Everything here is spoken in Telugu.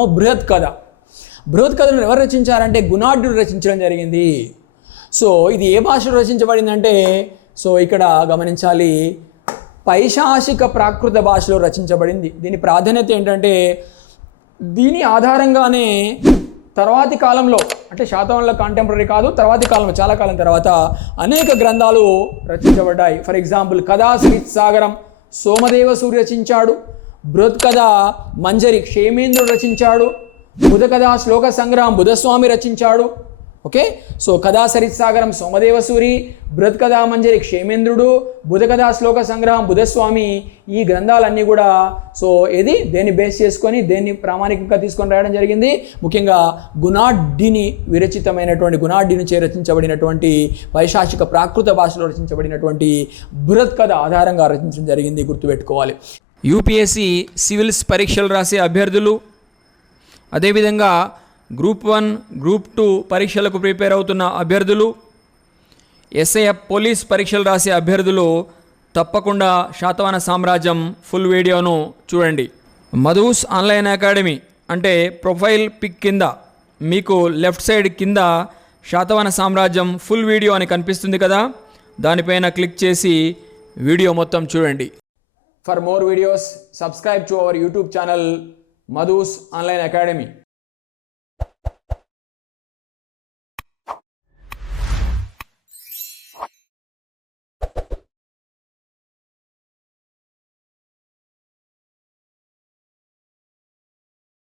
చెప్పుకున్నామో బృహత్ కథ. బృహత్ కథను ఎవరు రచించారంటే గుణాఢ్యుడు రచించడం జరిగింది. సో ఇది ఏ భాషలో రచించబడిందంటే సో ఇక్కడ గమనించాలి, పైశాచిక ప్రాకృత భాషలో రచించబడింది. దీని ప్రాధాన్యత ఏంటంటే దీని ఆధారంగానే తర్వాతి కాలంలో, అంటే శాతవాహనుల కాంటెంపరీ కాదు, తర్వాతి కాలంలో చాలా కాలం తర్వాత అనేక గ్రంథాలు రచించబడ్డాయి. ఫర్ ఎగ్జాంపుల్ కథా శ్రీసాగరం సోమదేవసూరి రచించాడు. బృహత్ కథ మంజరి క్షేమేంద్రుడు రచించాడు. బుధ కథా శ్లోక సంగ్రహం బుధస్వామి రచించాడు. ఓకే, సో కథా సరిత్సాగరం సోమదేవసూరి, బృహత్ కథా మంజరి క్షేమేంద్రుడు, బుధ కథా శ్లోక సంగ్రహం బుధస్వామి. ఈ గ్రంథాలన్నీ కూడా సో ఏది దేన్ని బేస్ చేసుకొని దేన్ని ప్రామాణికంగా తీసుకొని రాయడం జరిగింది. ముఖ్యంగా గుణాఢ్యుని విరచితమైనటువంటి గుణాఢ్యుని చే రచించబడినటువంటి పైశాచిక ప్రాకృత భాషలో రచించబడినటువంటి బృహత్ కథ ఆధారంగా రచించడం జరిగింది, గుర్తుపెట్టుకోవాలి. యూపీఎస్సీ సివిల్స్ పరీక్షలు రాసే అభ్యర్థులు, అదేవిధంగా గ్రూప్ 1, గ్రూప్ 2 పరీక్షలకు ప్రిపేర్ అవుతున్న అభ్యర్థులు, ఎస్ఐఎఫ్ పోలీస్ పరీక్షలు రాసే అభ్యర్థులు తప్పకుండా శాతవాహన సామ్రాజ్యం ఫుల్ వీడియోను చూడండి. మధుస్ ఆన్లైన్ అకాడమీ అంటే ప్రొఫైల్ పిక్ కింద మీకు లెఫ్ట్ సైడ్ కింద శాతవాహన సామ్రాజ్యం ఫుల్ వీడియో అని కనిపిస్తుంది కదా, దానిపైన క్లిక్ చేసి వీడియో మొత్తం చూడండి. For more videos subscribe to our YouTube channel Madhu's online academy.